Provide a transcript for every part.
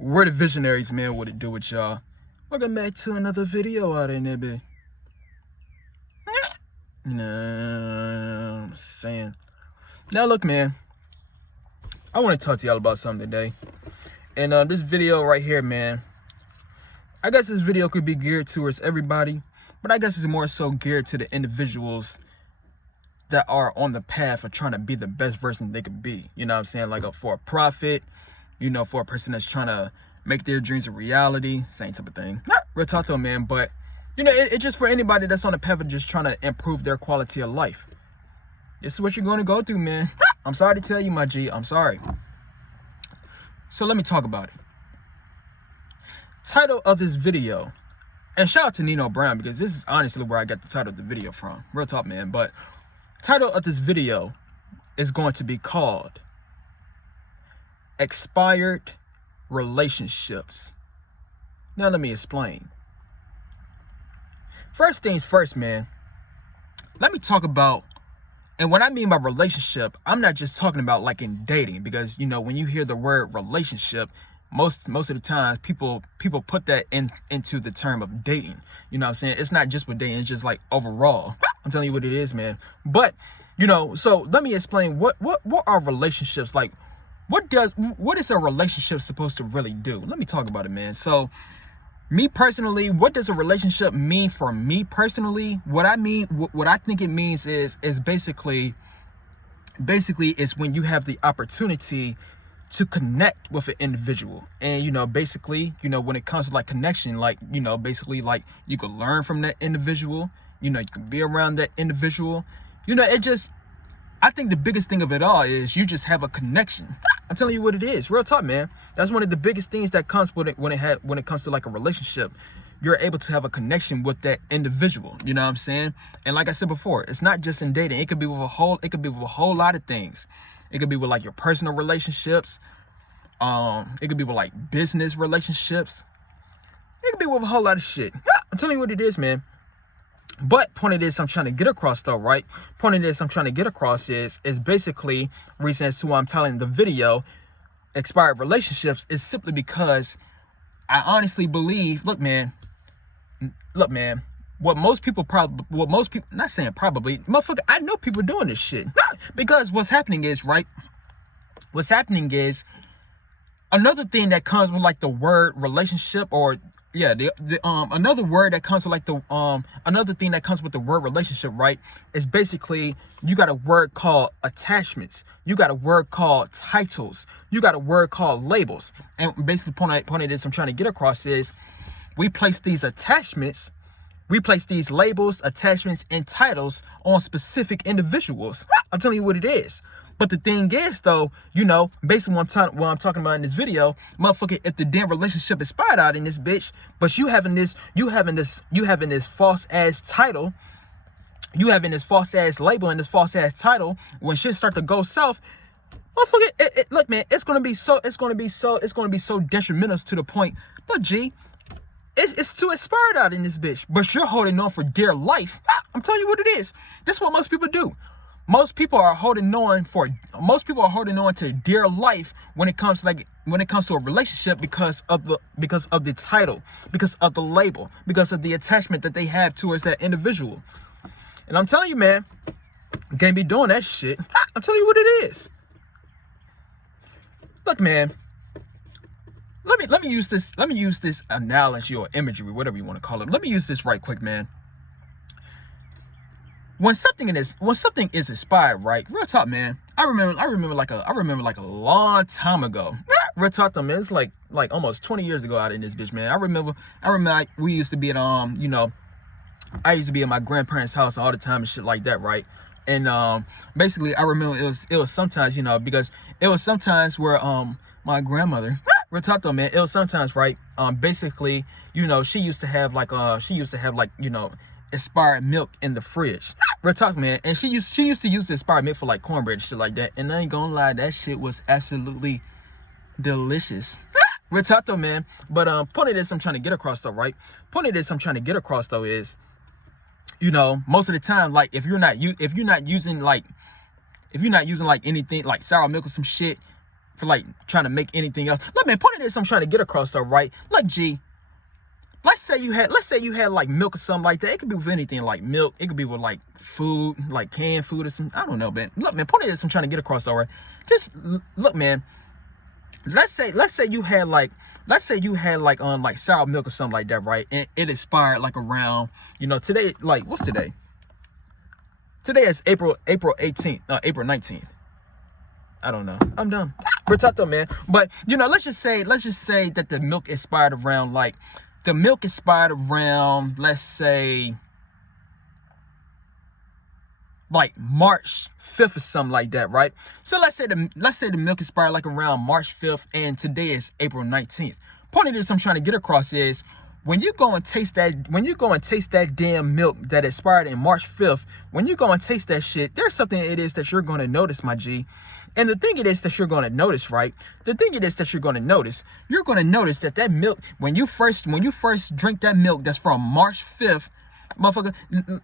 We're the visionaries, man. What it do with y'all? Welcome back to another video out in there, baby. You know what I'm saying? Now, look, man. I want to talk to y'all about something today. And this video right here, man, I guess this video could be geared towards everybody, but I guess it's more so geared to the individuals that are on the path of trying to be the best version they could be. You know what I'm saying? Like for a profit, you know, for a person that's trying to make their dreams a reality, same type of thing. Not real talk though, man, but you know, it's just for anybody that's on the path of just trying to improve their quality of life. This is what you're going to go through, man. I'm sorry to tell you, my G, I'm sorry. So let me talk about it. Title of this video, and shout out to Nino Brown, because this is honestly where I got the title of the video from. Real talk, man. But title of this video is going to be called Expired Relationships. Now let me explain. First things first, man. Let me talk about, and what I mean by relationship, I'm not just talking about like in dating, because you know when you hear the word relationship, most of the time people put that into the term of dating. You know what I'm saying? It's not just with dating, it's just like overall. I'm telling you what it is, man. But you know, so let me explain what are relationships like. What is a relationship supposed to really do? Let me talk about it, man. So me personally, what does a relationship mean for me personally? What I think it means is basically is when you have the opportunity to connect with an individual. And you know, basically, you know, when it comes to like connection, like, you know, basically like you can learn from that individual, you know, you can be around that individual. You know, I think the biggest thing of it all is you just have a connection. I'm telling you what it is. Real talk, man. That's one of the biggest things that comes with it when it comes to like a relationship. You're able to have a connection with that individual. You know what I'm saying? And like I said before, it's not just in dating. It could be with a whole lot of things. It could be with like your personal relationships. It could be with like business relationships. It could be with a whole lot of shit. I'm telling you what it is, man. But point of this I'm trying to get across though, right? Point of this I'm trying to get across is basically reason as to why I'm telling the video expired relationships is simply because I honestly believe, look man, what most people, not saying probably, motherfucker, I know people doing this shit. Because what's happening is, right? What's happening is another thing that comes with like the word relationship, or yeah, another word that comes with like the another thing that comes with the word relationship, right, is basically you got a word called attachments, you got a word called titles, you got a word called labels. And basically point of this I'm trying to get across is we place these attachments, we place these labels, attachments, and titles on specific individuals. I'm telling you what it is. But the thing is, though, you know, basically what I'm talking about in this video, motherfucker, if the damn relationship is spied out in this bitch, but you having this false ass title, you having this false ass label and this false ass title, when shit start to go south, motherfucker, look, man, it's gonna be so detrimental to the point. Look, G, it's too expired out in this bitch, but you're holding on for dear life. I'm telling you what it is. This is what most people do. Most people are holding on to dear life when it comes to a relationship because of the title, because of the label, because of the attachment that they have towards that individual. And I'm telling you, man, you can't be doing that shit. I'm telling you what it is. Look, man, let me use this analogy or imagery, whatever you want to call it. Let me use this right quick, man. When something is expired, right? Real talk, man. I remember like a long time ago. Real talk, though, man. It's like almost 20 years ago out in this bitch, man. I remember like, we used to be at you know, I used to be at my grandparents' house all the time and shit like that, right? And basically I remember it was sometimes, you know, because it was sometimes where my grandmother, real talk though, man, it was sometimes, right? Basically, you know, she used to have like you know, expired milk in the fridge. Real talk, man. And she used to use the expired milk for like cornbread and shit like that. And I ain't gonna lie, that shit was absolutely delicious. Real talk though, man. But point of this I'm trying to get across though, right? Point of this I'm trying to get across though is, you know, most of the time, like if you're not using like anything like sour milk or some shit, for like trying to make anything else. Look, man, point of this I'm trying to get across though, right? Look, G, let's say you had like milk or something like that. It could be with anything like milk. It could be with like food, like canned food or something. I don't know, man. Look, man, point of this I'm trying to get across though, right? Just look, man. Let's say you had like like sour milk or something like that, right? And it expired like around, today, like what's today? Today is April 18th, April 19th. I don't know. I'm done. We're tough though, man. But let's just say that the milk expired around let's say like March 5th or something like that, right? So let's say the milk expired like around March 5th, and today is April 19th. Point of this I'm trying to get across is when you go and taste that damn milk that expired in March 5th, when you go and taste that shit, there's something it is that you're going to notice, my G. And the thing it is that you're going to notice, right? The thing it is that you're going to notice that milk, when you first drink that milk that's from March 5th, motherfucker,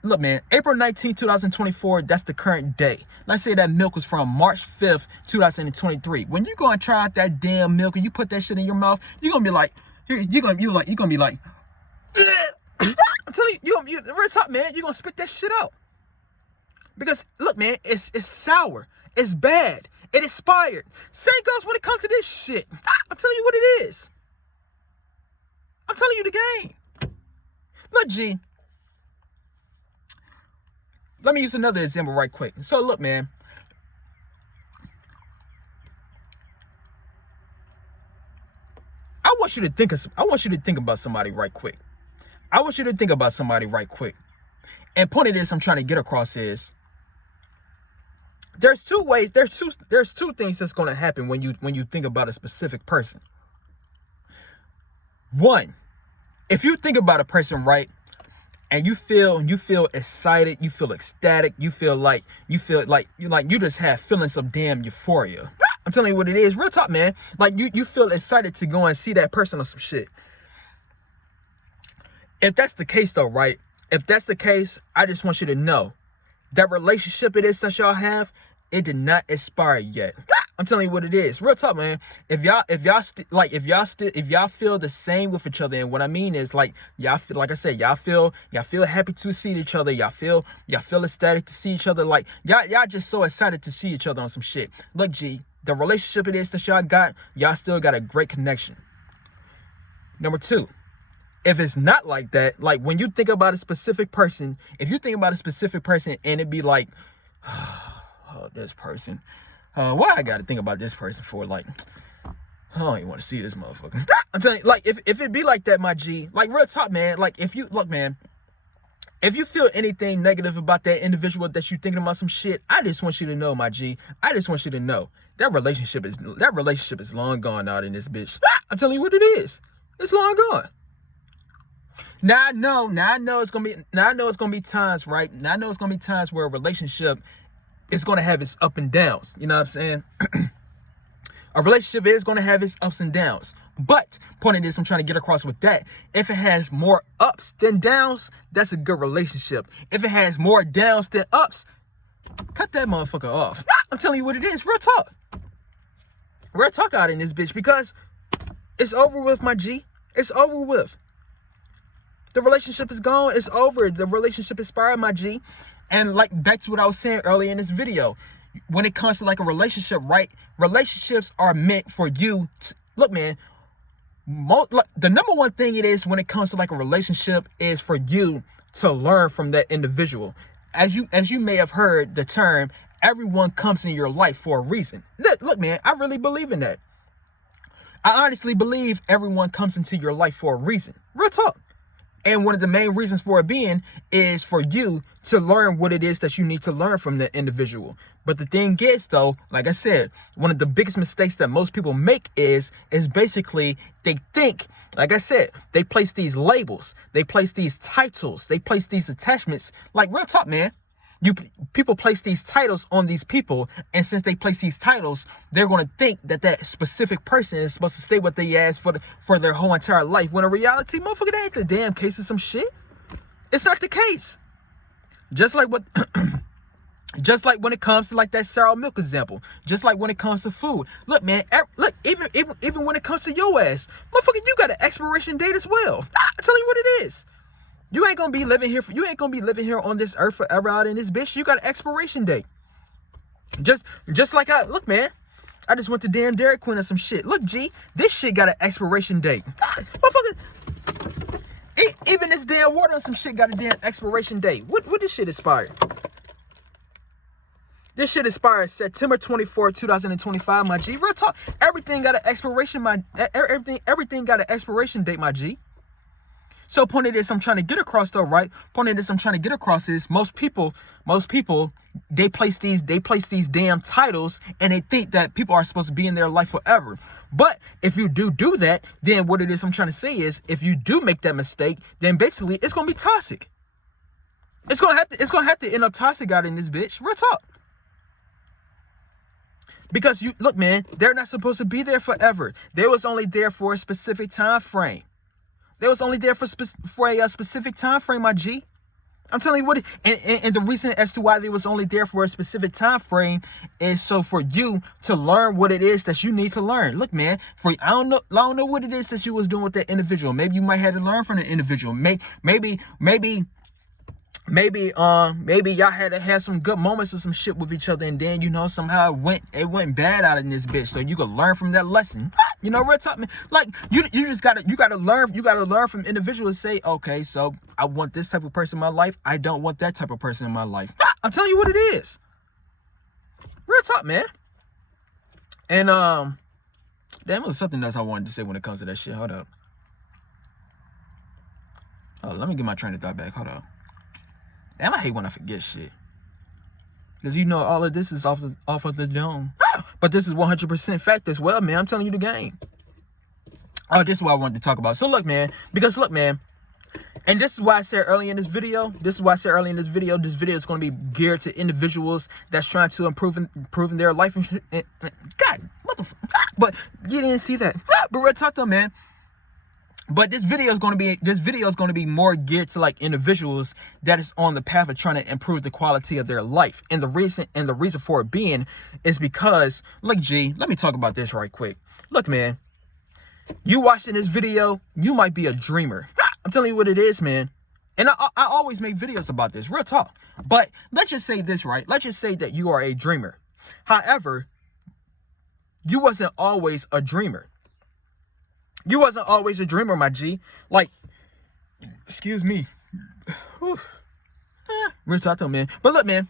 look, man, April 19th, 2024, that's the current day. Let's say that milk was from March 5th, 2023. When you go and try out that damn milk and you put that shit in your mouth, you're going to be like, you're going to be like, I'm telling you, real talk, man, you're going to spit that shit out. Because, look, man, it's sour. It's bad. It expired. Same goes when it comes to this shit. I'm telling you what it is. I'm telling you the game. Look, G. Let me use another example right quick. So, look, man. I want you to think about somebody right quick. And point of this I'm trying to get across is there's two things that's going to happen when you think about a specific person. One, if you think about a person, right, and you feel excited, you feel ecstatic, you feel like you just have feelings of damn euphoria. I'm telling you what it is, real talk, man. Like you feel excited to go and see that person or some shit. If that's the case though, right? If that's the case, I just want you to know that relationship it is that y'all have, it did not expire yet. I'm telling you what it is. Real talk, man. If y'all feel the same with each other, and what I mean is like y'all feel, like I said, y'all feel happy to see each other. Y'all feel ecstatic to see each other. Like y'all just so excited to see each other on some shit. Look, G, the relationship it is that y'all still got a great connection. Number two, if it's not like that, like when you think about a specific person, if you think about a specific person and it be like, oh, this person, why I gotta think about this person for? Like, I don't even want to see this motherfucker. I'm telling you, like, if it be like that, my G, like real talk, man, like if you look, man, if you feel anything negative about that individual that you thinking about some shit, I just want you to know, my G, I just want you to know that relationship is long gone out in this bitch. I'm telling you what it is. It's long gone. Now I know it's gonna be times, right? Now I know it's gonna be times where a relationship is gonna have its up and downs. You know what I'm saying? A relationship is gonna have its ups and downs. But point of this, I'm trying to get across with that. If it has more ups than downs, that's a good relationship. If it has more downs than ups, cut that motherfucker off. I'm telling you what it is. Real talk. Real talk out in this bitch, because it's over with, my G. It's over with. The relationship is gone. It's over. The relationship expired, my G. And like back to what I was saying earlier in this video, when it comes to like a relationship, right? Relationships are meant for you to, look, man, the number one thing it is when it comes to like a relationship is for you to learn from that individual. As you may have heard the term, everyone comes in your life for a reason. Look, man, I really believe in that. I honestly believe everyone comes into your life for a reason. Real talk. And one of the main reasons for it being is for you to learn what it is that you need to learn from the individual. But the thing is, though, like I said, one of the biggest mistakes that most people make is basically they think, like I said, they place these labels, they place these titles, they place these attachments. Like real talk, man. People place these titles on these people, and since they place these titles, they're going to think that that specific person is supposed to stay with their ass for their whole entire life. When in reality, motherfucker, that ain't the damn case of some shit. It's not the case. Just like what Just like when it comes to like that sour milk example, just like when it comes to food. Look, man, look, even when it comes to your ass, motherfucker, you got an expiration date as well. I'm telling you what it is. You ain't gonna be living here on this earth forever out in this bitch. You got an expiration date. Just like look, man. I just went to damn Dairy Queen or some shit. Look, G, this shit got an expiration date. Motherfucker, even this damn water and some shit got a damn expiration date. What this shit expired? This shit expired September 24, 2025, my G. Real talk. Everything got an expiration, everything got an expiration date, my G. So point of this I'm trying to get across though, right? Point of this I'm trying to get across is most people, they place these damn titles and they think that people are supposed to be in their life forever. But if you do that, then what it is I'm trying to say is if you do make that mistake, then basically it's gonna be toxic. It's gonna have to end up toxic out in this bitch. Real talk. Because you look, man, they're not supposed to be there forever. They was only there for a specific time frame. They was only there for a specific time frame, my G. I'm telling you what, and the reason as to why they was only there for a specific time frame is so for you to learn what it is that you need to learn. Look, man, I don't know what it is that you was doing with that individual. Maybe you might have to learn from the individual. Maybe y'all had to have some good moments or some shit with each other, and then somehow it went bad out in this bitch. So you could learn from that lesson. Real talk, man. Like you gotta learn from individuals. Say, okay, so I want this type of person in my life. I don't want that type of person in my life. I'm telling you what it is. Real talk, man. And damn, it was something else I wanted to say when it comes to that shit. Hold up. Oh, let me get my train of thought back. Hold up. Damn, I hate when I forget shit. Because all of this is off of the dome. But this is 100% fact as well, man. I'm telling you the game. Oh, this is what I wanted to talk about. So look, man. And this is why I said early in this video. This video is going to be geared to individuals that's trying to improve their life. God, motherfucker. But you didn't see that. But real talk though, man. But this video is going to be more geared to like individuals that is on the path of trying to improve the quality of their life. And the reason for it being is because, look, G, let me talk about this right quick. Look, man, you watching this video, you might be a dreamer. I'm telling you what it is, man. And I always make videos about this, real talk. But let's just say this, right? Let's just say that you are a dreamer. However, you wasn't always a dreamer. You wasn't always a dreamer, my G. Like, excuse me. Real talk though, man. But look, man,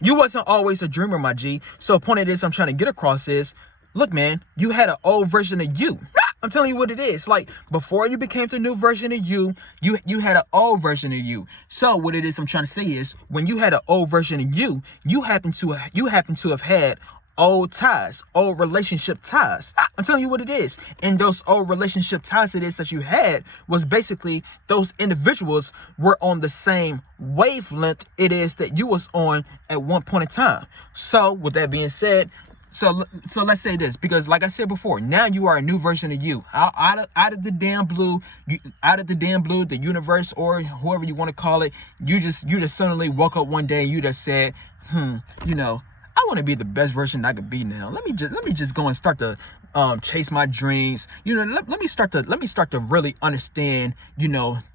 you wasn't always a dreamer, my G. So point of this I'm trying to get across is, look, man, you had an old version of you. I'm telling you what it is. Like, before you became the new version of you, you had an old version of you. So what it is I'm trying to say is, when you had an old version of you, you happen to have had old ties, old relationship ties. I'm telling you what it is. And those old relationship ties it is that you had was basically those individuals were on the same wavelength it is that you was on at one point in time. So with that being said, so let's say this, because like I said before, now you are a new version of you. Out of the damn blue, the universe, or whoever you want to call it, you just suddenly woke up one day and you just said, I want to be the best version I could be now. Let me just go and start to chase my dreams. Let me start to really understand,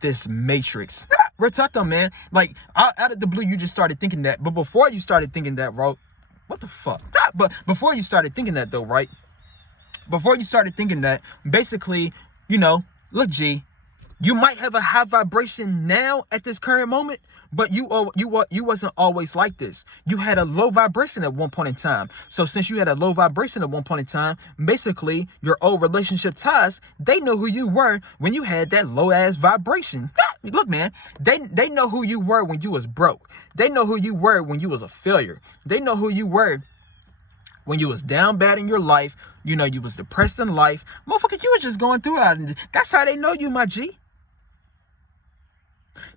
this matrix. Real talk though, man. Like out of the blue, you just started thinking that. But before you started thinking that, bro, what the fuck? But before you started thinking that though, right? Before you started thinking that, basically, look, G, you might have a high vibration now at this current moment, but you wasn't always like this. You had a low vibration at one point in time. So since you had a low vibration at one point in time, basically your old relationship ties, they know who you were when you had that low ass vibration. Look, man, they know who you were when you was broke. They know who you were when you was a failure. They know who you were when you was down bad in your life. You was depressed in life. Motherfucker, you were just going through it. That's how they know you, my G.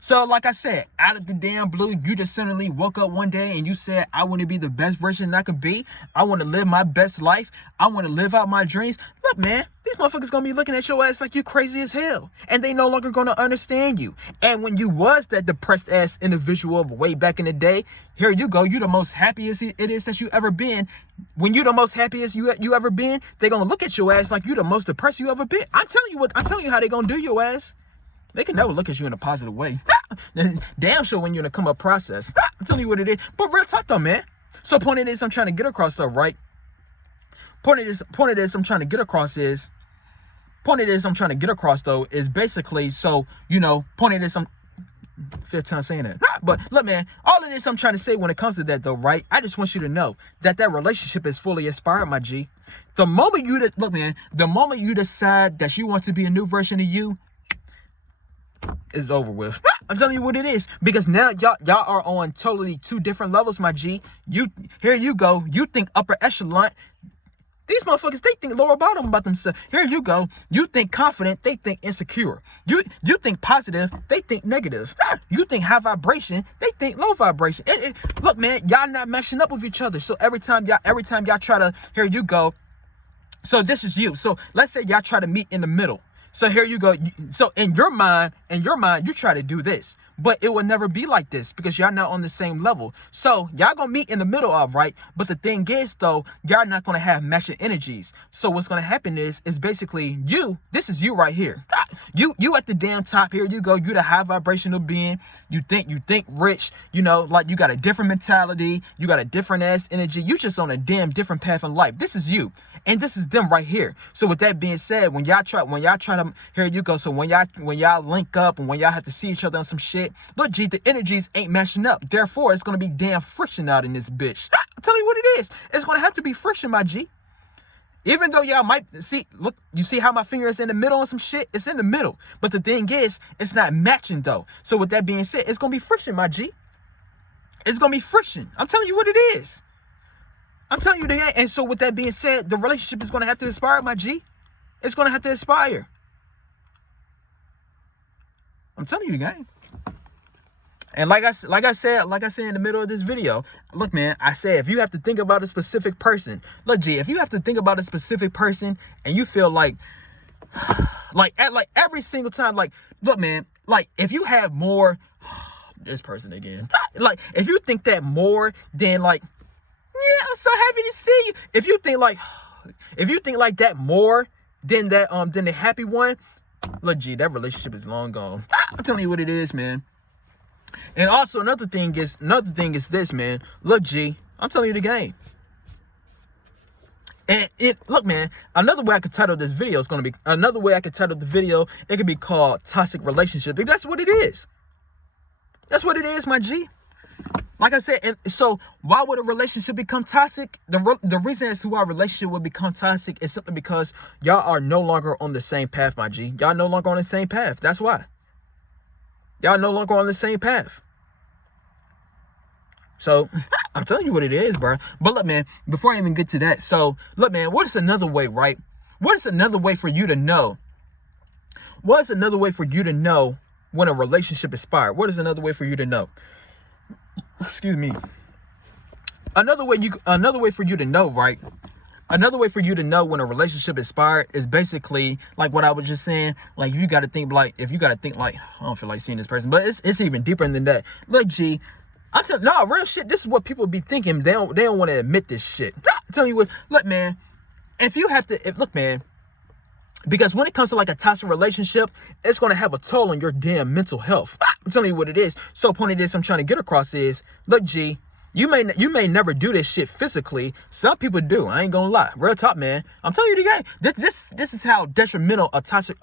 So, like I said, out of the damn blue, you just suddenly woke up one day and you said, I want to be the best version I can be. I want to live my best life. I want to live out my dreams. Look, man, these motherfuckers going to be looking at your ass like you crazy as hell. And they no longer going to understand you. And when you was that depressed ass individual way back in the day, here you go. You the most happiest it is that you ever been. When you the most happiest you ever been, they going to look at your ass like you the most depressed you ever been. I'm telling you how they going to do your ass. They can never look at you in a positive way. Damn sure when you're in a come up process. I'm telling you what it is. But real talk though, man. So point of this I'm trying to get across though, right? Point of this I'm trying to get across though is basically, so, you know, point of this I'm fifth time saying that. But look, man, all of this I'm trying to say when it comes to that though, right? I just want you to know that relationship is fully expired, my G. The moment you decide that you want to be a new version of you, is over with. I'm telling you what it is, because now y'all are on totally two different levels, my G. Here you go. You think upper echelon. These motherfuckers, they think lower bottom about themselves. Here you go. You think confident, they think insecure. You think positive, they think negative. You think high vibration, they think low vibration. Look, man, y'all not matching up with each other. So every time y'all try to, here you go. So this is you. So let's say y'all try to meet in the middle. So here you go. So in your mind, you try to do this, but it will never be like this because y'all not on the same level. So y'all gonna meet in the middle of, right? But the thing is though, y'all not gonna have matching energies. So what's gonna happen is basically this is you right here. You at the damn top. Here you go. You the high vibrational being. You think rich, you know, like you got a different mentality. You got a different ass energy. You just on a damn different path in life. This is you. And this is them right here. So with that being said, when y'all try to, here you go. So when y'all link up and when y'all have to see each other on some shit, look, G, the energies ain't matching up. Therefore, it's gonna be damn friction out in this bitch. I'm telling you what it is. It's gonna have to be friction, my G. Even though y'all might see, look, you see how my finger is in the middle on some shit? It's in the middle. But the thing is, it's not matching though. So with that being said, it's gonna be friction, my G. It's gonna be friction. I'm telling you what it is. I'm telling you that. And so with that being said, the relationship is going to have to expire, my G. It's going to have to expire. I'm telling you the game. And like I said in the middle of this video, look, man, I said, if you have to think about a specific person, look, G, if you have to think about a specific person and you feel like every single time, like, look, man, like if you have more, this person again, like if you think that more than like, yeah, I'm so happy to see you. If you think like that more than the happy one, look, G, that relationship is long gone. I'm telling you what it is, man. And also another thing is this, man. Look, G, I'm telling you the game. And look, man, another way I could title this video is it could be called Toxic Relationship. Because that's what it is. That's what it is, my G. Like I said, and so why would a relationship become toxic? The reason as to why a relationship would become toxic is simply because y'all are no longer on the same path, my G. Y'all no longer on the same path. That's why. Y'all no longer on the same path. So I'm telling you what it is, bro. But look, man, before I even get to that, so look, man, what is another way, right? What is another way for you to know? What is another way for you to know when a relationship is expired? What is another way for you to know? Excuse me. Another way for you to know, right? Another way for you to know when a relationship is expired is basically like what I was just saying. Like if you got to think like, I don't feel like seeing this person, but it's even deeper than that. Look, G, I'm telling no real shit. This is what people be thinking. They don't want to admit this shit. I'm telling you what. Look, man. Look, man. Because when it comes to like a toxic relationship, it's going to have a toll on your damn mental health. I'm telling you what it is. So point of this I'm trying to get across is, look, G, you may never do this shit physically. Some people do. I ain't gonna lie. Real talk, man. I'm telling you the game. This is how detrimental a toxic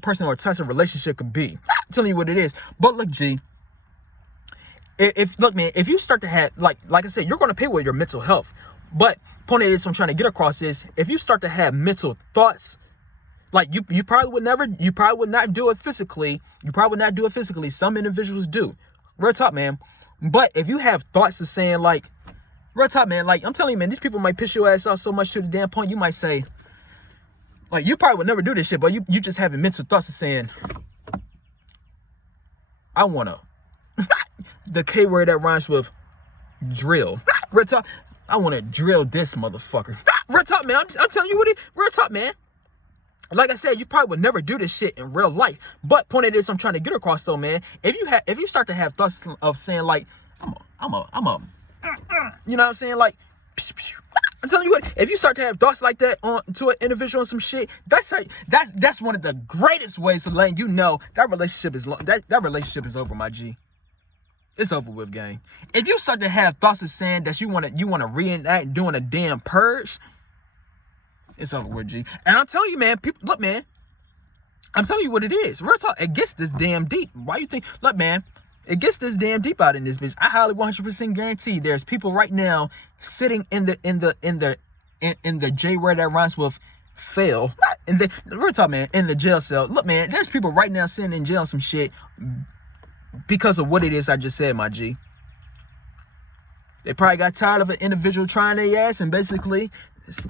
person or a toxic relationship could be. I'm telling you what it is. But look, G, look, man, if you start to have like I said, you're going to pay with your mental health. But point of this I'm trying to get across is, if you start to have mental thoughts, like you probably would not do it physically. You probably would not do it physically. Some individuals do. Real talk, man. But if you have thoughts of saying like, real talk, man, like I'm telling you, man, these people might piss your ass off so much to the damn point you might say, like, you probably would never do this shit, but you just having mental thoughts of saying, I want to, the K word that rhymes with drill. Real talk, I want to drill this motherfucker. Real talk, man. I'm telling you what it, real talk, man. Like I said, you probably would never do this shit in real life. But point of this, I'm trying to get across though, man. If you start to have thoughts of saying like, I'm a, you know what I'm saying? Like, I'm telling you what, if you start to have thoughts like that on to an individual and some shit, that's one of the greatest ways of letting you know that relationship is that relationship is over, my G. It's over with, gang. If you start to have thoughts of saying that you wanna reenact doing a damn purge, it's over with, G. And I'm telling you, man, people, look, man, I'm telling you what it is. Real talk, it gets this damn deep. Why you think, look, man, it gets this damn deep out in this bitch. I highly 100% guarantee there's people right now sitting in the J word that rhymes with fail. Real talk, man, in the jail cell. Look, man, there's people right now sitting in jail on some shit because of what it is I just said, my G. They probably got tired of an individual trying their ass and basically,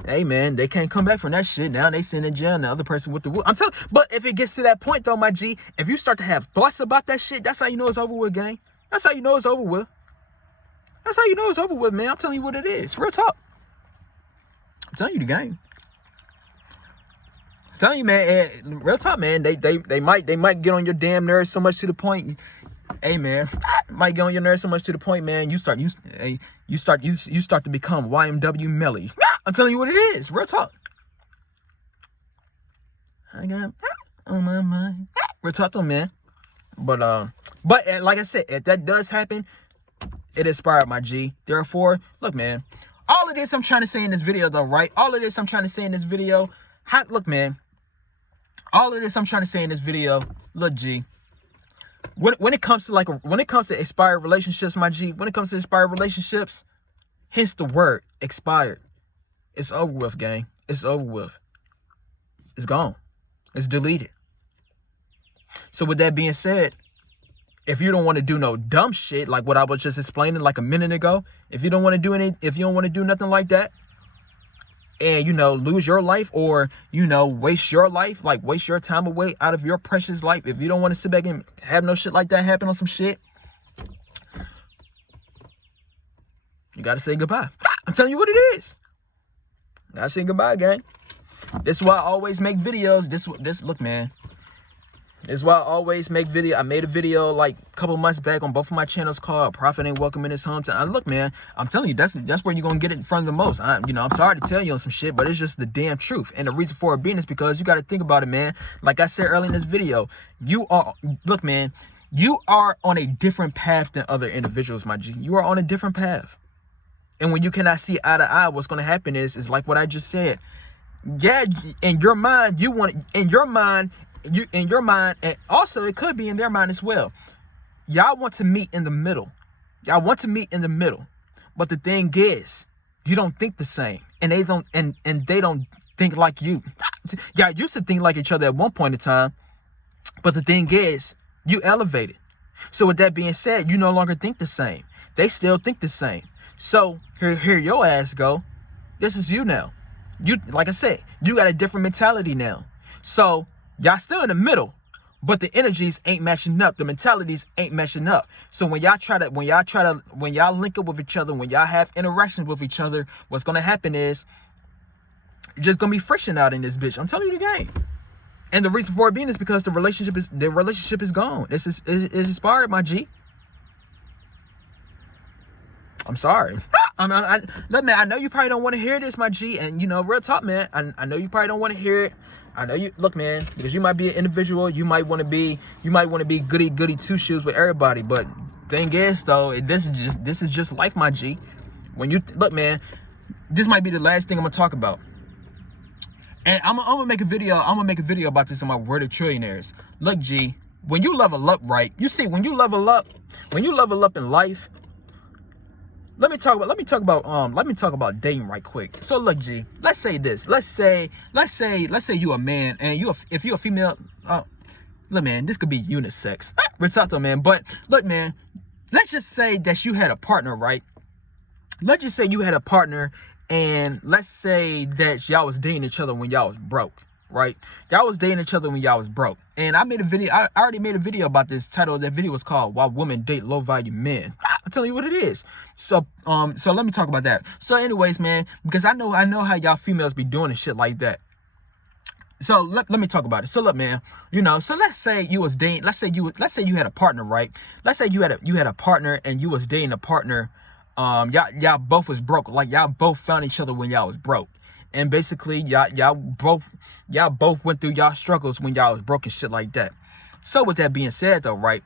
hey man, they can't come back from that shit. Now they sitting in jail and the other person with the wood. I'm telling you, but if it gets to that point though, my G, if you start to have thoughts about that shit, that's how you know it's over with, gang. That's how you know it's over with. That's how you know it's over with, man. I'm telling you what it is. Real talk. I'm telling you the game. I'm telling you, man, real talk, man. They might get on your damn nerves so much to the point. Hey man, might get on your nerves so much to the point, man. You start to become YMW Melly. I'm telling you what it is. Real talk. I got on my mind. Real talk though, man. But like I said, if that does happen, it inspired my G. Therefore, look, man. All of this I'm trying to say in this video, though, right? All of this I'm trying to say in this video. Look, man. All of this I'm trying to say in this video. Look, G. When it comes to expired relationships, my G, when it comes to expired relationships, hence the word expired. It's over with, gang. It's over with. It's gone. It's deleted. So with that being said, if you don't want to do no dumb shit like what I was just explaining like a minute ago, if you don't want to do nothing like that, and, you know, lose your life or, you know, waste your life, like waste your time away out of your precious life. If you don't want to sit back and have no shit like that happen on some shit, you got to say goodbye. I'm telling you what it is. Gotta say goodbye, gang. This is why I always make videos. Look, man. This is why I always make video. I made a video like a couple months back on both of my channels called "Prophet Ain't Welcome in His Hometown." Look, man, I'm telling you, that's where you're gonna get it from the most. I'm sorry to tell you on some shit, but it's just the damn truth. And the reason for it being is because you got to think about it, man. Like I said earlier in this video, look, man, you are on a different path than other individuals, my G. You are on a different path. And when you cannot see eye to eye, what's gonna happen is like what I just said. Yeah, in your mind, and also it could be in their mind as well. Y'all want to meet in the middle. But the thing is, you don't think the same, and they don't think like you. Y'all used to think like each other at one point in time, but the thing is, you elevated. So with that being said, you no longer think the same. They still think the same. So here your ass go. This is you now. You, like I said, you got a different mentality now. So y'all still in the middle, but the energies ain't matching up. The mentalities ain't matching up. So when y'all link up with each other, when y'all have interactions with each other, what's gonna happen is just gonna be friction out in this bitch. I'm telling you the game. And the reason for it being is because the relationship is gone. It's expired, my G. I'm sorry. Look, man, I know you probably don't want to hear this, my G. And, you know, real talk, man. I know you probably don't want to hear it. I know you, look, man, because you might be an individual. You might want to be goody two shoes with everybody. But thing is, though, this is just life, my G. When you, look, man, this might be the last thing I'm going to talk about. And I'm gonna make a video. I'm gonna make a video about this on my Word of Trillionaires. Look, G, when you level up, right? You see, when you level up in life. Let me talk about dating right quick. So look, G, let's say this. Let's say you a man and if you're a female. Look, man, this could be unisex. We're talking, man. But look, man, let's just say that you had a partner, right? Let's just say you had a partner, and let's say that y'all was dating each other when y'all was broke. right? Y'all was dating each other when y'all was broke. And I made a video, I already made a video about this. Title of that video was called Why Women Date Low Value Men. I'm telling you what it is. So let me talk about that. So anyways, man, because I know how y'all females be doing and shit like that. So let me talk about it. So look, man, you know, so let's say you was dating, let's say you had a partner, right? Let's say you had a partner and you was dating a partner. Y'all both was broke. Like y'all both found each other when y'all was broke. And basically y'all both went through y'all struggles when y'all was broke and shit like that. So with that being said though, right?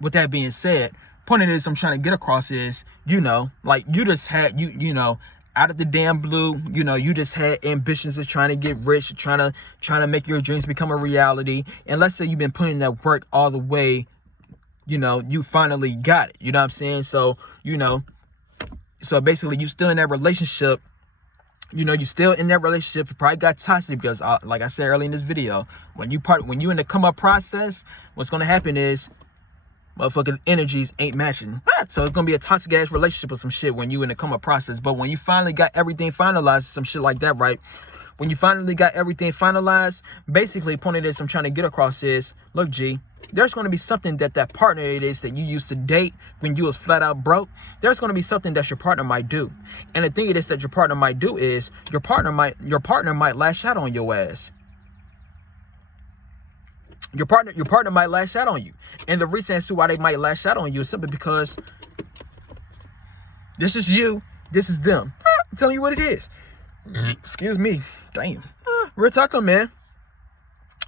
With that being said, point of this I'm trying to get across is, you know, like you just had you know, out of the damn blue, you know, you just had ambitions of trying to get rich, trying to make your dreams become a reality. And let's say you've been putting that work all the way, you know, you finally got it. You know what I'm saying? So, you know, so basically you still in that relationship. You know, you still in that relationship. You probably got toxic because, like I said earlier in this video, when you in the come up process, what's gonna happen is motherfucking energies ain't matching. So it's gonna be a toxic ass relationship or some shit when you in the come up process. But when you finally got everything finalized, some shit like that, right? When you finally got everything finalized, basically point of this I'm trying to get across is, look, G, there's going to be something that partner it is that you used to date when you was flat out broke. There's going to be something that your partner might do. And the thing it is that your partner might do is your partner might lash out on your ass. Your partner might lash out on you. And the reason as to why they might lash out on you is simply because this is you, this is them. I'm telling you what it is. Excuse me. Damn. Real talk, man.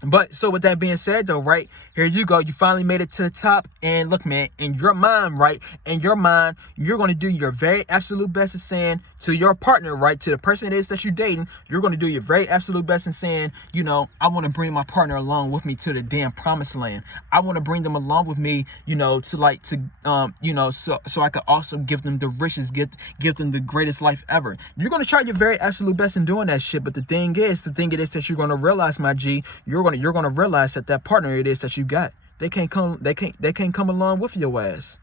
But so with that being said though, right, here you go. You finally made it to the top. And look, man, in your mind, right, in your mind, you're going to do your very absolute best in saying to your partner, right, to the person it is that you're dating, you're going to do your very absolute best in saying, you know, I want to bring my partner along with me to the damn promised land. I want to bring them along with me, you know, you know, so I could also give them the richest, give them the greatest life ever. You're going to try your very absolute best in doing that shit. But the thing is that you're going to realize, my G, you're going to realize that partner it is that you got, they can't come along with your ass.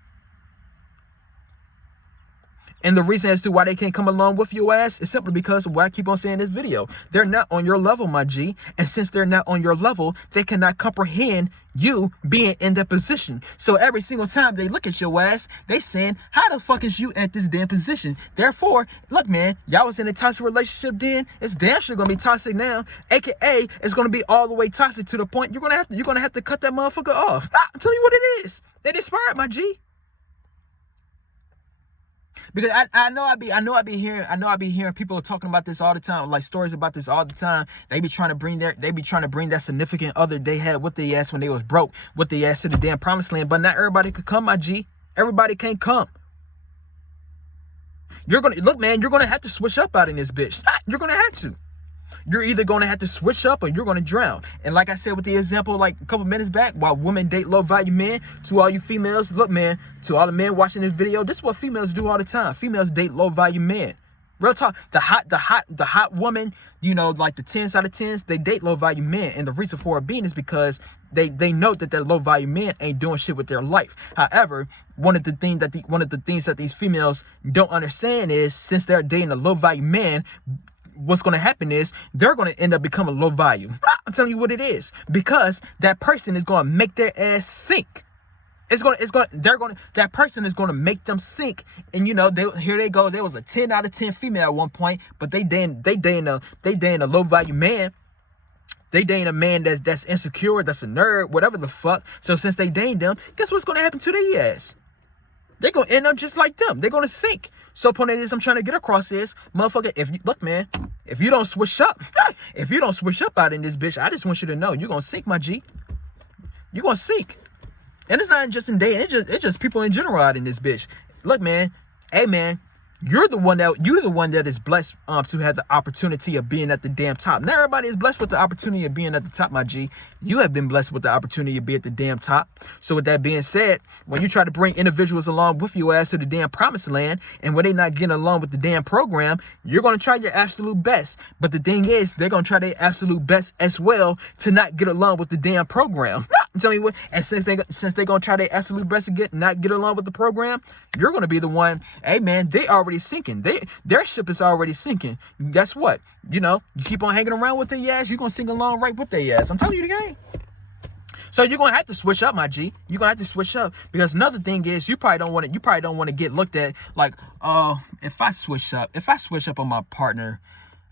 And the reason as to why they can't come along with your ass is simply because of what I keep on saying in this video. They're not on your level, my G. And since they're not on your level, they cannot comprehend you being in that position. So every single time they look at your ass, they saying, how the fuck is you at this damn position? Therefore, look, man, y'all was in a toxic relationship then. It's damn sure gonna be toxic now. AKA, it's gonna be all the way toxic to the point you're gonna have to cut that motherfucker off. I'm telling you what it is. It expired, my G. Because I know I be hearing people talking about this all the time, like stories about this all the time. They be trying to bring that significant other they had with their ass when they was broke, with their ass to the damn promised land. But not everybody could come, my G. Everybody can't come. You're gonna have to switch up out in this bitch. You're gonna have to. You're either going to have to switch up or you're going to drown. And like I said with the example like a couple minutes back, while women date low value men, to all you females, look, man, to all the men watching this video, this is what females do all the time. Females date low value men. Real talk, the hot woman, you know, like the 10s out of 10s, they date low value men. And the reason for it being is because they know that low value men ain't doing shit with their life. However, one of the things that these females don't understand is, since they're dating a low value man, what's going to happen is they're going to end up becoming low value. I'm telling you what it is, because that person is going to make their ass sink. That person is going to make them sink. And you know, here they go. There was a 10 out of 10 female at one point, but they dating a low value man. They dating a man that's insecure, that's a nerd, whatever the fuck. So since they dating them, guess what's going to happen to their ass? They're going to end up just like them. They're going to sink. So point of this I'm trying to get across is, motherfucker, if you don't switch up out in this bitch, I just want you to know you're going to sink, my G. You're going to sink. And it's not just in dating. It's just people in general out in this bitch. Look, man. Hey, man. You're the one that is blessed to have the opportunity of being at the damn top. Not everybody is blessed with the opportunity of being at the top, my G. You have been blessed with the opportunity to be at the damn top. So with that being said, when you try to bring individuals along with your ass to the damn promised land, and when they not getting along with the damn program, you're going to try your absolute best. But the thing is, they're going to try their absolute best as well to not get along with the damn program. I'm telling you what, and since they're gonna try their absolute best to not get along with the program, you're gonna be the one. Hey man, they already sinking. Their ship is already sinking. Guess what? You keep on hanging around with their ass, you're gonna sink along right with their ass. I'm telling you the game. So you're gonna have to switch up, my G. You're gonna have to switch up, because another thing is you probably don't want to get looked at like, if I switch up on my partner,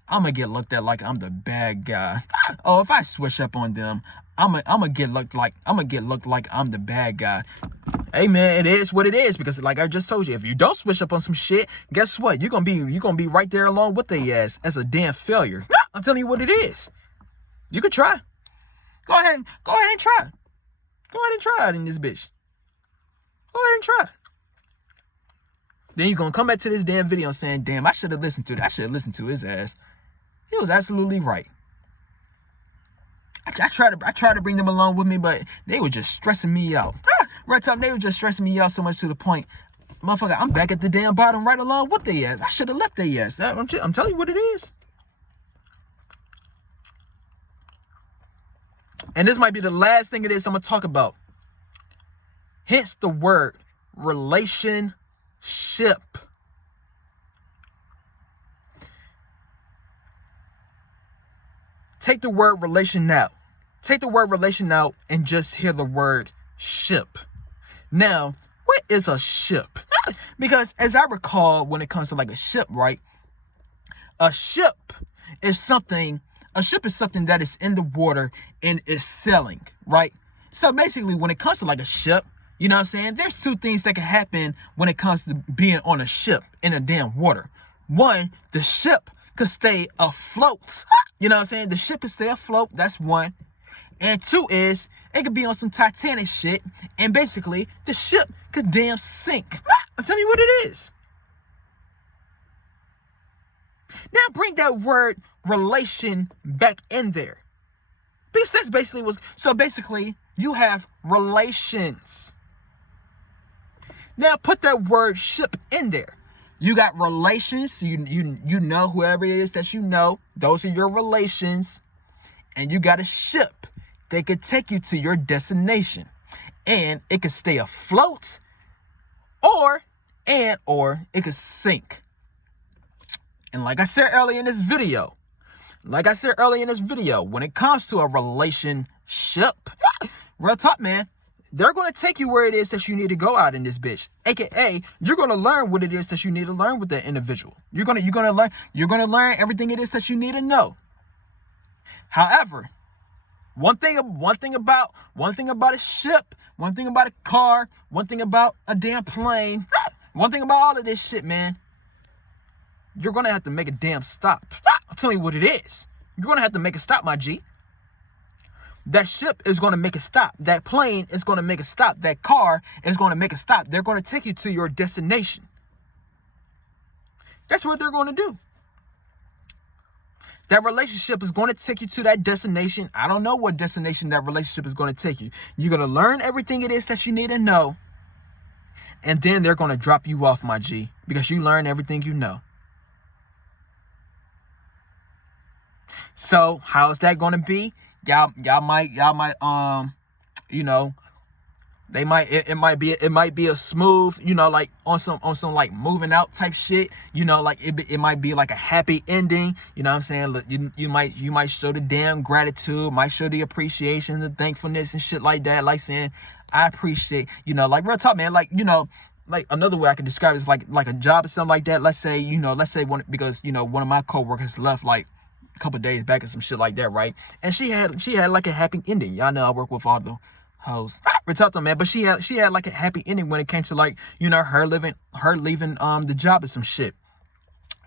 I'm gonna get looked at like I'm the bad guy. Oh, if I switch up on them, I'm gonna get looked like I'm the bad guy. Hey man, it is what it is, because like I just told you, if you don't switch up on some shit, guess what? You're gonna be right there along with their ass as a damn failure. I'm telling you what it is. You could try. Go ahead and try. Go ahead and try it in this bitch. Go ahead and try. Then you're gonna come back to this damn video saying, damn, I should have listened to that. I should have listened to his ass. He was absolutely right. I tried to bring them along with me, but they were just stressing me out. Right time, they were just stressing me out so much to the point, motherfucker, I'm back at the damn bottom right along with their ass. I should have left their ass. I'm telling you what it is. And this might be the last thing it is I'm going to talk about. Hence the word relationship. Take the word relation out. Take the word relation out and just hear the word ship. Now, what is a ship? Because as I recall, when it comes to like a ship, right? A ship is something that is in the water and is sailing, right? So basically, when it comes to like a ship, you know what I'm saying? There's two things that can happen when it comes to being on a ship in a damn water. One, the ship could stay afloat. You know what I'm saying? The ship could stay afloat. That's one. And two is, it could be on some Titanic shit, and basically, the ship could damn sink. I'm telling you what it is. Now bring that word relation back in there. Because that's basically you have relations. Now put that word ship in there. You got relations, so you know whoever it is that you know, those are your relations. And you got a ship that could take you to your destination. And it could stay afloat or it could sink. And like I said earlier in this video, when it comes to a relationship, real talk, man, they're going to take you where it is that you need to go out in this bitch. AKA, you're going to learn what it is that you need to learn with that individual. You're going to learn everything it is that you need to know. However, one thing about a ship, one thing about a car, one thing about a damn plane, one thing about all of this shit, man, you're going to have to make a damn stop. I'm telling you what it is. You're going to have to make a stop, my G. That ship is going to make a stop. That plane is going to make a stop. That car is going to make a stop. They're going to take you to your destination. That's what they're going to do. That relationship is going to take you to that destination. I don't know what destination that relationship is going to take you. You're going to learn everything it is that you need to know. And then they're going to drop you off, my G, because you learn everything you know. So how is that going to be? Y'all might, you know, it might be a smooth, you know, like on some like moving out type shit, you know, like it might be like a happy ending, you know what I'm saying? You might show the damn gratitude, might show the appreciation, the thankfulness and shit like that, like saying, I appreciate, you know, like real talk, man, like, you know, like another way I can describe it is like a job or something like that. Let's say because, you know, one of my coworkers left like a couple days back or some shit like that, right? And she had like a happy ending. Y'all know I work with all the hoes. Retarded, man, but she had like a happy ending when it came to like, you know, her leaving the job or some shit.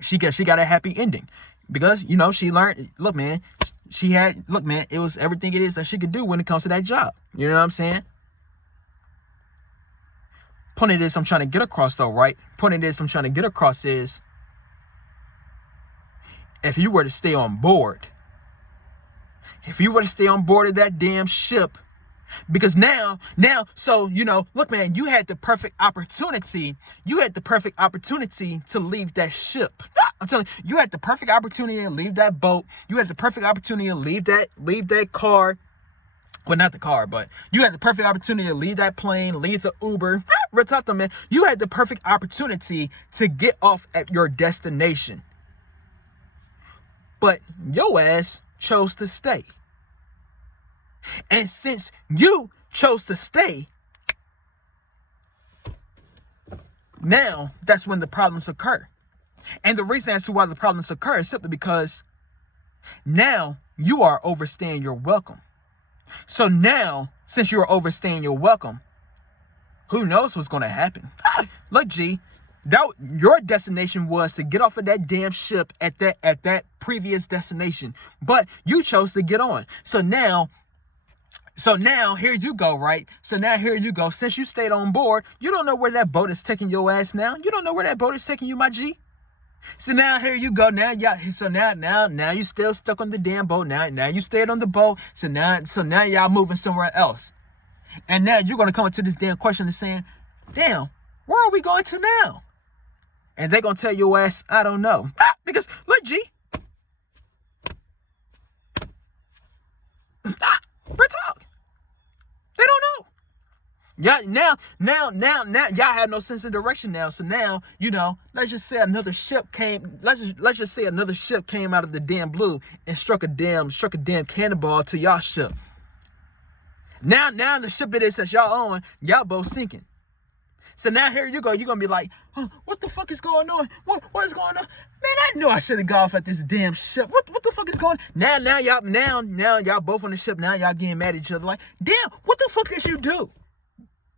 She got a happy ending because, you know, she learned, look, man, it was everything it is that she could do when it comes to that job. You know what I'm saying? Point of this I'm trying to get across though, right? Point of this I'm trying to get across is, if you were to stay on board of that damn ship, because now, so, you know, look, man, you had the perfect opportunity to leave that ship. I'm telling you, you had the perfect opportunity to leave that boat. You had the perfect opportunity to leave that car. Well, not the car, but you had the perfect opportunity to leave that plane, leave the Uber. Real talk though, man. You had the perfect opportunity to get off at your destination. But your ass chose to stay. And since you chose to stay, now that's when the problems occur. And the reason as to why the problems occur is simply because now you are overstaying your welcome. So now, since you're overstaying your welcome, who knows what's going to happen? Look, G, your destination was to get off of that damn ship at that previous destination, but you chose to get on. So now here you go, right? So now here you go. Since you stayed on board, you don't know where that boat is taking your ass now. You don't know where that boat is taking you, my G. So now here you go. Now you still stuck on the damn boat. Now you stayed on the boat. So now y'all moving somewhere else. And now you're gonna come into this damn question and saying, damn, where are we going to now? And they're gonna tell your ass, I don't know. Because look, G. Real talk. They don't know. Yeah, now, y'all have no sense of direction now. So now, let's just say another ship came. Let's just say another ship came out of the damn blue and struck a damn cannonball to y'all ship. Now the ship it is that y'all on, y'all both sinking. So now here you go. You're gonna be like, what the fuck is going on? What is going on? Man, I knew I should have got off at this damn ship. What the fuck is going on? Now y'all both on the ship. Now y'all getting mad at each other. Like, damn, what the fuck did you do?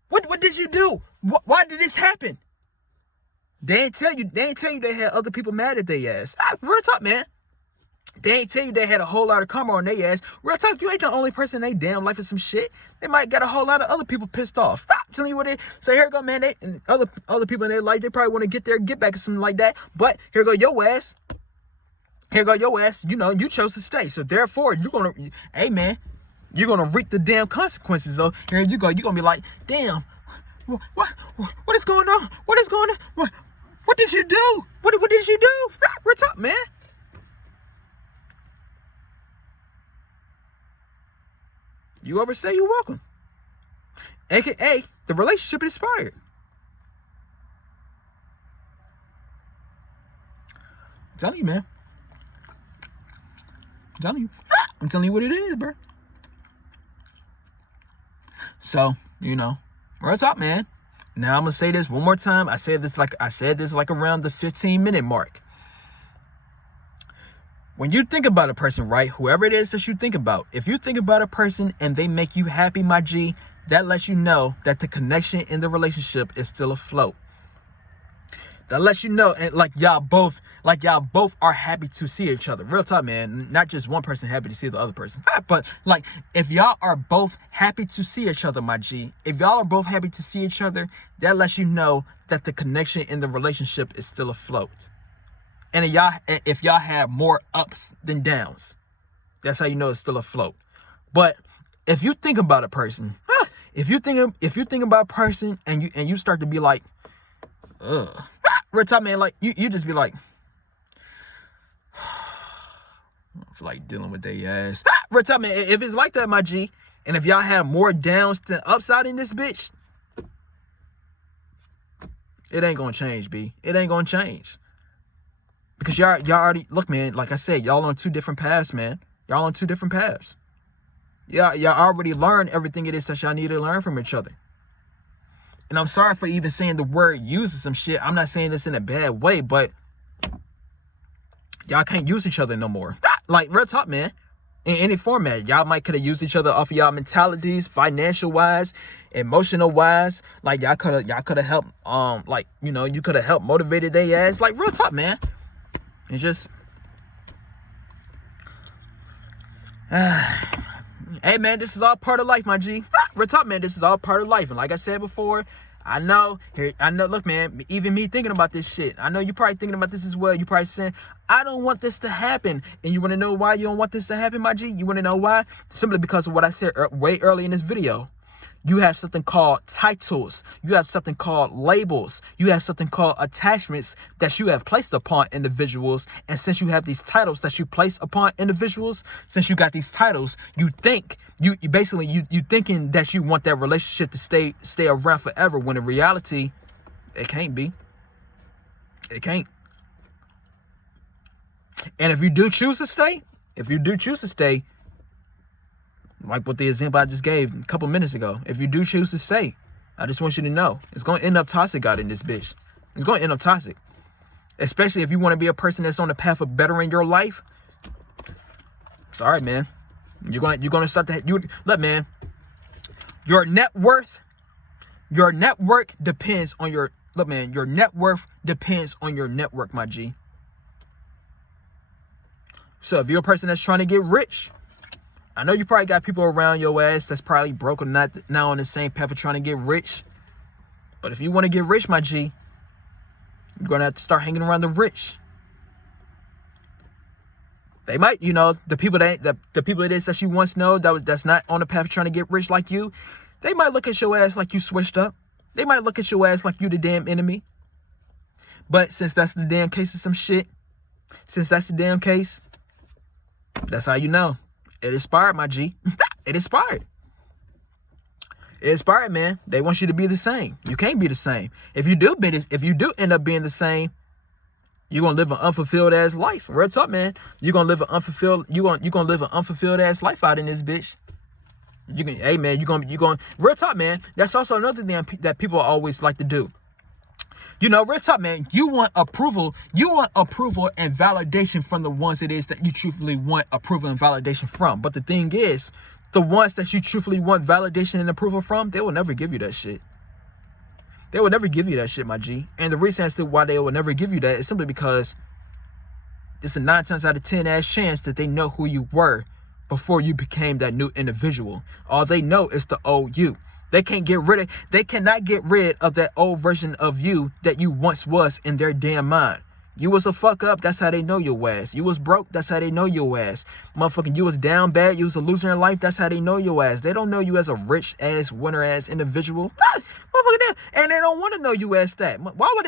What did you do? Why did this happen? They ain't tell you they had other people mad at their ass. Real talk, man. They ain't tell you they had a whole lot of karma on their ass. Real talk, you ain't the only person in their damn life is some shit. They might got a whole lot of other people pissed off. I'm telling you what so here you go, man. They and other people in their life, they probably want to get back or something like that. But here go your ass. You chose to stay. So therefore, you're gonna reap the damn consequences. So here you go. You're gonna be like, damn, what is going on? What is going on? What did you do? What did you do? What's up, man? You overstay, you're welcome. AKA, the relationship expired. I'm telling you, man. I'm telling you what it is, bro. So, real talk, man. Now I'm gonna say this one more time. I said this like around the 15-minute mark. When you think about a person, right, whoever it is that you think about, if you think about a person and they make you happy, my G, that lets you know that the connection in the relationship is still afloat. That lets you know, and like y'all both are happy to see each other. Real talk, man. Not just one person happy to see the other person, but like if y'all are both happy to see each other, my G, if y'all are both happy to see each other, that lets you know that the connection in the relationship is still afloat. And if y'all have more ups than downs, that's how you know it's still afloat. But if you think about a person, if you think about a person and you start to be like, real talk, man, like you just be like, I feel like dealing with their ass. Real talk, man, if it's like that, my G, and if y'all have more downs than upside in this bitch, it ain't gonna change, B. It ain't gonna change. Because y'all already, look, man, like I said, y'all on two different paths, man. Y'all on two different paths. Y'all already learned everything it is that y'all need to learn from each other. And I'm sorry for even saying the word using some shit. I'm not saying this in a bad way, but y'all can't use each other no more. Like, real talk, man. In any format, y'all might could have used each other off of y'all mentalities, financial wise, emotional wise. Like y'all could have helped, you could have helped motivated their ass. Like, real talk, man. It's just, hey, man, this is all part of life, my G. Real talk, man, this is all part of life. And like I said before, I know, look, man, even me thinking about this shit, I know you're probably thinking about this as well. You're probably saying, I don't want this to happen. And you want to know why you don't want this to happen, my G? You want to know why? Simply because of what I said way early in this video. You have something called titles. You have something called labels. You have something called attachments that you have placed upon individuals. And since you have these titles that you place upon individuals, since you got these titles, you think You basically you thinking that you want that relationship to stay around forever, when in reality it can't be. It can't. And if you do choose to stay, like what the example I just gave a couple minutes ago, if you do choose to stay, I just want you to know it's going to end up toxic out in this bitch. It's going to end up toxic. Especially if you want to be a person that's on the path of bettering your life. Sorry, man. You're gonna start to look, man. Your net worth depends on your your net worth depends on your network, my G. So if you're a person that's trying to get rich, I know you probably got people around your ass that's probably broke or not now on the same path of trying to get rich. But if you want to get rich, my G, you're gonna have to start hanging around the rich. They might, the people that you once know that's not on the path of trying to get rich like you, they might look at your ass like you switched up. They might look at your ass like you the damn enemy. But since that's the damn case of some shit, that's how you know. It expired, my G. It expired. It expired, man. They want you to be the same. You can't be the same. If you do end up being the same, you're gonna live an unfulfilled ass life. Real talk, man. You're gonna live an unfulfilled ass life out in this bitch. Hey man, you're gonna real talk, man. That's also another thing that people always like to do. Real talk, man. You want approval and validation from the ones it is that you truthfully want approval and validation from. But the thing is, the ones that you truthfully want validation and approval from, they will never give you that shit. They will never give you that shit, my G. And the reason as to why they will never give you that is simply because it's a 9 times out of 10 ass chance that they know who you were before you became that new individual. All they know is the old you. They cannot get rid of that old version of you that you once was in their damn mind. You was a fuck up, that's how they know your ass. You was broke, that's how they know your ass. Motherfucking, you was down bad, you was a loser in life, that's how they know your ass. They don't know you as a rich ass, winner ass individual. Motherfucking, and they don't want to know you as that. Why would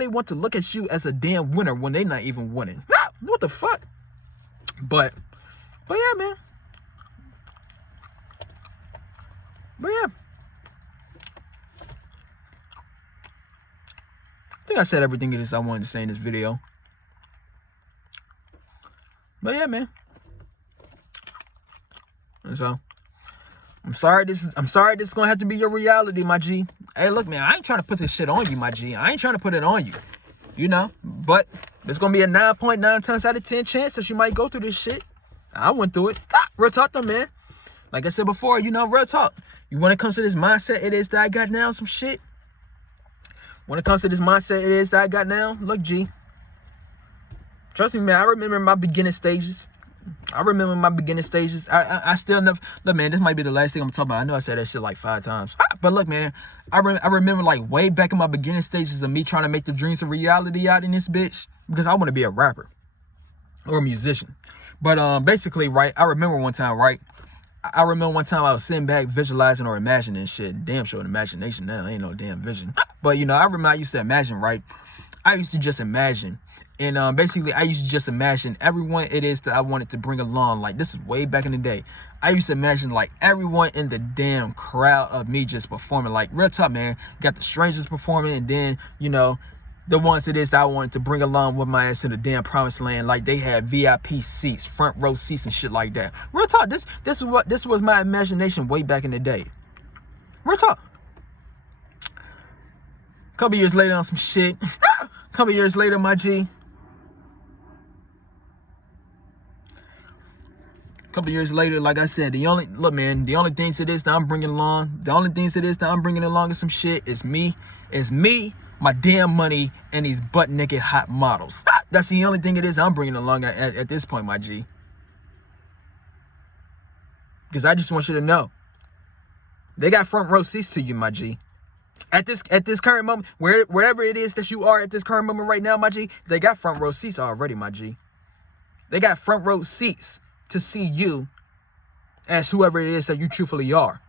they want to look at you as a damn winner when they not even winning? What the fuck? But yeah, man. But yeah. I think I said everything it is I wanted to say in this video. But yeah, man. And so I'm sorry this is gonna have to be your reality, my G. Hey, look, man, I ain't trying to put this shit on you, my G. I ain't trying to put it on you. But there's gonna be a 9.9 times out of 10 chance that you might go through this shit. I went through it. Real talk though, man. Like I said before, real talk. When it comes to this mindset it is that I got now, some shit. When it comes to this mindset it is that I got now, look, G. Trust me, man, I remember my beginning stages. I still never, look, man, this might be the last thing I'm talking about. I know I said that shit like 5 times. But look, man, I remember like way back in my beginning stages of me trying to make the dreams a reality out in this bitch. Because I want to be a rapper or a musician. But basically, right, I remember one time I was sitting back visualizing or imagining shit. Damn sure imagination now, ain't no damn vision. But I remember I used to imagine, right? I used to just imagine. And basically I used to just imagine everyone it is that I wanted to bring along. Like, this is way back in the day. I used to imagine like everyone in the damn crowd of me just performing. Like, real talk, man. Got the strangers performing, and then, the ones it is that I wanted to bring along with my ass in the damn promised land. Like, they had VIP seats, front row seats and shit like that. Real talk, this was my imagination way back in the day. Real talk. Couple years later on some shit. Couple years later, my G. Couple years later, like I said, the only things it is that I'm bringing along is some shit. It's me, my damn money, and these butt naked hot models. That's the only thing it is I'm bringing along at this point, my G. Because I just want you to know, they got front row seats to you, my G. At this current moment, wherever it is that you are at this current moment right now, my G, they got front row seats already, my G. They got front row seats to see you as whoever it is that you truthfully are.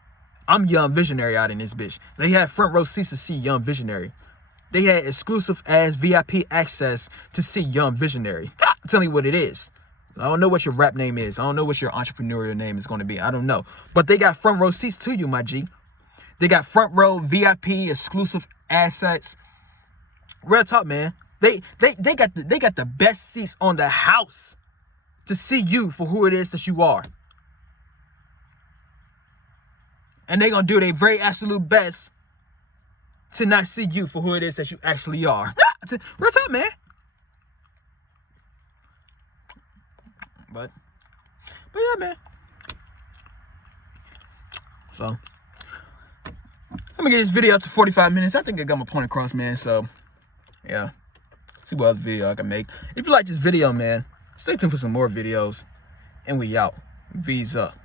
I'm Young Visionary out in this bitch. They had front row seats to see Young Visionary. They had exclusive ass VIP access to see Young Visionary. I'm telling you what it is. I don't know what your rap name is. I don't know what your entrepreneurial name is going to be. I don't know. But they got front row seats to you, my G. They got front row VIP exclusive assets. Real talk, man. They got the best seats on the house to see you for who it is that you are. And they're going to do their very absolute best to not see you for who it is that you actually are. Real talk, man. But yeah, man. So, I'm going to get this video up to 45 minutes. I think I got my point across, man. So, yeah. See what other video I can make. If you like this video, man, stay tuned for some more videos. And we out. V's up.